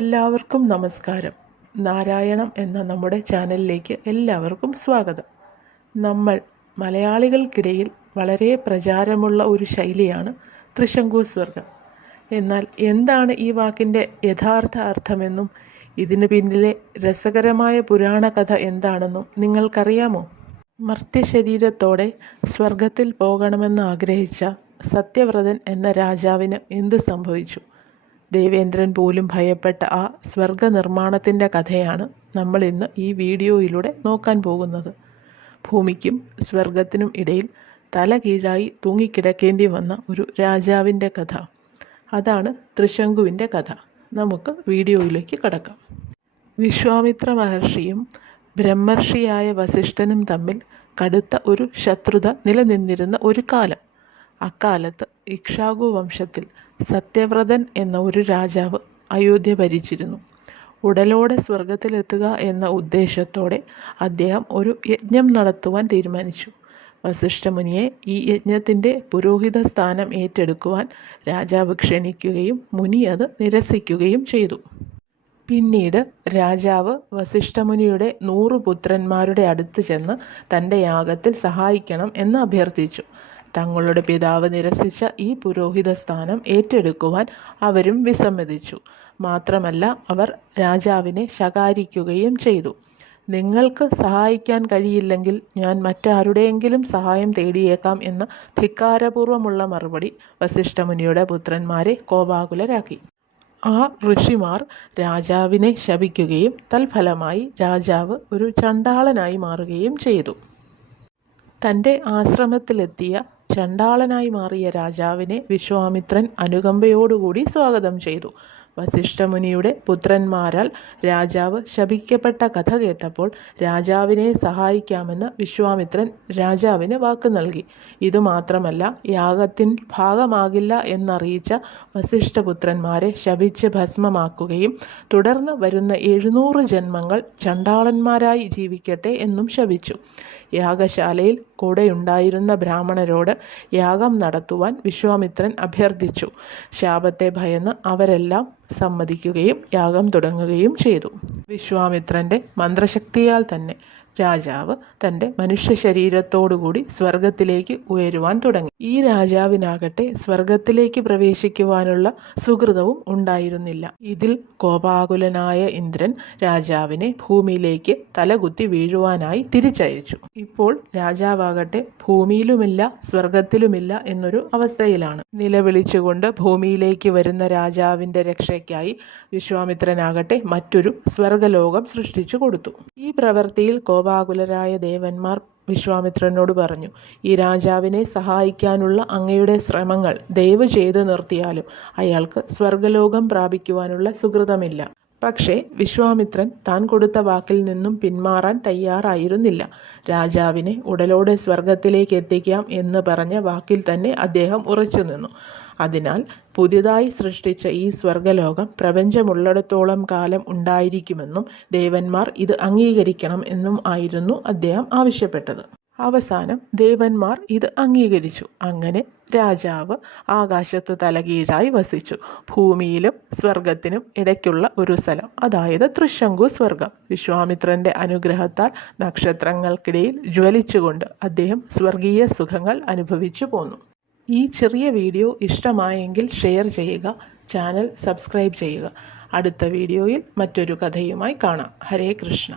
എല്ലാവർക്കും നമസ്കാരം. നാരായണം എന്ന നമ്മുടെ ചാനലിലേക്ക് എല്ലാവർക്കും സ്വാഗതം. നമ്മൾ മലയാളികൾക്കിടയിൽ വളരെ പ്രചാരമുള്ള ഒരു ശൈലിയാണ് തൃശങ്കു സ്വർഗം. എന്നാൽ എന്താണ് ഈ വാക്കിൻ്റെ യഥാർത്ഥ അർത്ഥമെന്നും ഇതിനു പിന്നിലെ രസകരമായ പുരാണ കഥ എന്താണെന്നും നിങ്ങൾക്കറിയാമോ? മർത്യശരീരത്തോടെ സ്വർഗത്തിൽ പോകണമെന്ന് ആഗ്രഹിച്ച സത്യവ്രതൻ എന്ന രാജാവിന് എന്ത് സംഭവിച്ചു? ദേവേന്ദ്രൻ പോലും ഭയപ്പെട്ട ആ സ്വർഗ നിർമ്മാണത്തിൻ്റെ കഥയാണ് നമ്മൾ ഇന്ന് ഈ വീഡിയോയിലൂടെ നോക്കാൻ പോകുന്നത്. ഭൂമിക്കും സ്വർഗത്തിനും ഇടയിൽ തല കീഴായി തൂങ്ങിക്കിടക്കേണ്ടി വന്ന ഒരു രാജാവിൻ്റെ കഥ. അതാണ് തൃശങ്കുവിൻ്റെ കഥ. നമുക്ക് വീഡിയോയിലേക്ക് കടക്കാം. വിശ്വാമിത്ര മഹർഷിയും ബ്രഹ്മർഷിയായ വസിഷ്ഠനും തമ്മിൽ കടുത്ത ഒരു ശത്രുത നിലനിന്നിരുന്ന ഒരു കാലം. അക്കാലത്ത് ഇക്ഷ്വാകു വംശത്തിൽ സത്യവ്രതൻ എന്ന ഒരു രാജാവ് അയോധ്യ ഭരിച്ചിരുന്നു. ഉടലോടെ സ്വർഗത്തിലെത്തുക എന്ന ഉദ്ദേശത്തോടെ അദ്ദേഹം ഒരു യജ്ഞം നടത്തുവാൻ തീരുമാനിച്ചു. വസിഷ്ഠമുനിയെ ഈ യജ്ഞത്തിൻ്റെ പുരോഹിത സ്ഥാനം ഏറ്റെടുക്കുവാൻ രാജാവ് ക്ഷണിക്കുകയും മുനി അത് നിരസിക്കുകയും ചെയ്തു. പിന്നീട് രാജാവ് വസിഷ്ഠമുനിയുടെ 100 പുത്രന്മാരുടെ അടുത്ത് ചെന്ന് തൻ്റെ യാഗത്തിൽ സഹായിക്കണം എന്ന് അഭ്യർത്ഥിച്ചു. തങ്ങളുടെ പിതാവ് നിരസിച്ച ഈ പുരോഹിത സ്ഥാനം ഏറ്റെടുക്കുവാൻ അവരും വിസമ്മതിച്ചു. മാത്രമല്ല, അവർ രാജാവിനെ ശകാരിക്കുകയും ചെയ്തു. നിങ്ങൾക്ക് സഹായിക്കാൻ കഴിയില്ലെങ്കിൽ ഞാൻ മറ്റാരുടെയെങ്കിലും സഹായം തേടിയേക്കാം എന്ന ധിക്കാരപൂർവ്വമുള്ള മറുപടി വസിഷ്ഠമുനിയുടെ പുത്രന്മാരെ കോപാകുലരാക്കി. ആ ഋഷിമാർ രാജാവിനെ ശപിക്കുകയും തൽഫലമായി രാജാവ് ഒരു ചണ്ഡാളനായി മാറുകയും ചെയ്തു. തൻ്റെ ആശ്രമത്തിലെത്തിയ ചണ്ഡാളനായി മാറിയ രാജാവിനെ വിശ്വാമിത്രൻ അനുകമ്പയോടുകൂടി സ്വാഗതം ചെയ്തു. വസിഷ്ഠമുനിയുടെ പുത്രന്മാരാൽ രാജാവ് ശപിക്കപ്പെട്ട കഥ കേട്ടപ്പോൾ രാജാവിനെ സഹായിക്കാമെന്ന് വിശ്വാമിത്രൻ രാജാവിന് വാക്ക് നൽകി. ഇതുമാത്രമല്ല, യാഗത്തിൽ ഭാഗമാകില്ല എന്നറിയിച്ച വസിഷ്ഠപുത്രന്മാരെ ശപിച്ച് ഭസ്മമാക്കുകയും തുടർന്ന് വരുന്ന 700 ജന്മങ്ങൾ ചണ്ഡാളന്മാരായി ജീവിക്കട്ടെ എന്നും ശപിച്ചു. യാഗശാലയിൽ കൂടെയുണ്ടായിരുന്ന ബ്രാഹ്മണരോട് യാഗം നടത്തുവാൻ വിശ്വാമിത്രൻ അഭ്യർത്ഥിച്ചു. ശാപത്തെ ഭയന്ന് അവരെല്ലാം സമ്മതിക്കുകയും യാഗം തുടങ്ങുകയും ചെയ്തു. വിശ്വാമിത്രൻ്റെ മന്ത്രശക്തിയാൽ തന്നെ രാജാവ് തൻ്റെ മനുഷ്യ ശരീരത്തോടുകൂടി സ്വർഗത്തിലേക്ക് ഉയരുവാൻ തുടങ്ങി. ഈ രാജാവിനാകട്ടെ സ്വർഗത്തിലേക്ക് പ്രവേശിക്കുവാനുള്ള സുകൃതവും ഉണ്ടായിരുന്നില്ല. ഇതിൽ കോപാകുലനായ ഇന്ദ്രൻ രാജാവിനെ ഭൂമിയിലേക്ക് തലകുത്തി വീഴുവാനായി തിരിച്ചയച്ചു. ഇപ്പോൾ രാജാവാകട്ടെ ഭൂമിയിലുമില്ല സ്വർഗത്തിലുമില്ല എന്നൊരു അവസ്ഥയിലാണ്. നിലവിളിച്ചുകൊണ്ട് ഭൂമിയിലേക്ക് വരുന്ന രാജാവിൻ്റെ രക്ഷയ്ക്കായി വിശ്വാമിത്രനാകട്ടെ മറ്റൊരു സ്വർഗലോകം സൃഷ്ടിച്ചു കൊടുത്തു. ഈ പ്രവൃത്തിയിൽ കോപാകുലരായ ദേവന്മാർ വിശ്വാമിത്രനോട് പറഞ്ഞു, ഈ രാജാവിനെ സഹായിക്കാനുള്ള അങ്ങയുടെ ശ്രമങ്ങൾ ദയവ് ചെയ്ത് നിർത്തിയാലും അയാൾക്ക് സ്വർഗലോകം പ്രാപിക്കുവാനുള്ള സുകൃതമില്ല. പക്ഷേ വിശ്വാമിത്രൻ താൻ കൊടുത്ത വാക്കിൽ നിന്നും പിന്മാറാൻ തയ്യാറായിരുന്നില്ല. രാജാവിനെ ഉടലോടെ സ്വർഗത്തിലേക്ക് എത്തിക്കാം എന്ന് പറഞ്ഞ വാക്കിൽ തന്നെ അദ്ദേഹം ഉറച്ചു നിന്നു. അതിനാൽ പുതിയതായി സൃഷ്ടിച്ച ഈ സ്വർഗലോകം പ്രപഞ്ചമുള്ളിടത്തോളം കാലം ഉണ്ടായിരിക്കുമെന്നും ദേവന്മാർ ഇത് അംഗീകരിക്കണം എന്നും ആയിരുന്നു അദ്ദേഹം ആവശ്യപ്പെട്ടത്. അവസാനം ദേവന്മാർ ഇത് അംഗീകരിച്ചു. അങ്ങനെ രാജാവ് ആകാശത്ത് തലകീഴായി വസിച്ചു. ഭൂമിയിലും സ്വർഗത്തിനും ഇടയ്ക്കുള്ള ഒരു സ്ഥലം, അതായത് തൃശങ്കു സ്വർഗം. വിശ്വാമിത്രൻ്റെ അനുഗ്രഹത്താൽ നക്ഷത്രങ്ങൾക്കിടയിൽ ജ്വലിച്ചുകൊണ്ട് അദ്ദേഹം സ്വർഗീയ സുഖങ്ങൾ അനുഭവിച്ചു പോന്നു. ഈ ചെറിയ വീഡിയോ ഇഷ്ടമായെങ്കിൽ ഷെയർ ചെയ്യുക, ചാനൽ സബ്സ്ക്രൈബ് ചെയ്യുക. അടുത്ത വീഡിയോയിൽ മറ്റൊരു കഥയുമായി കാണാം. ഹരേ കൃഷ്ണ.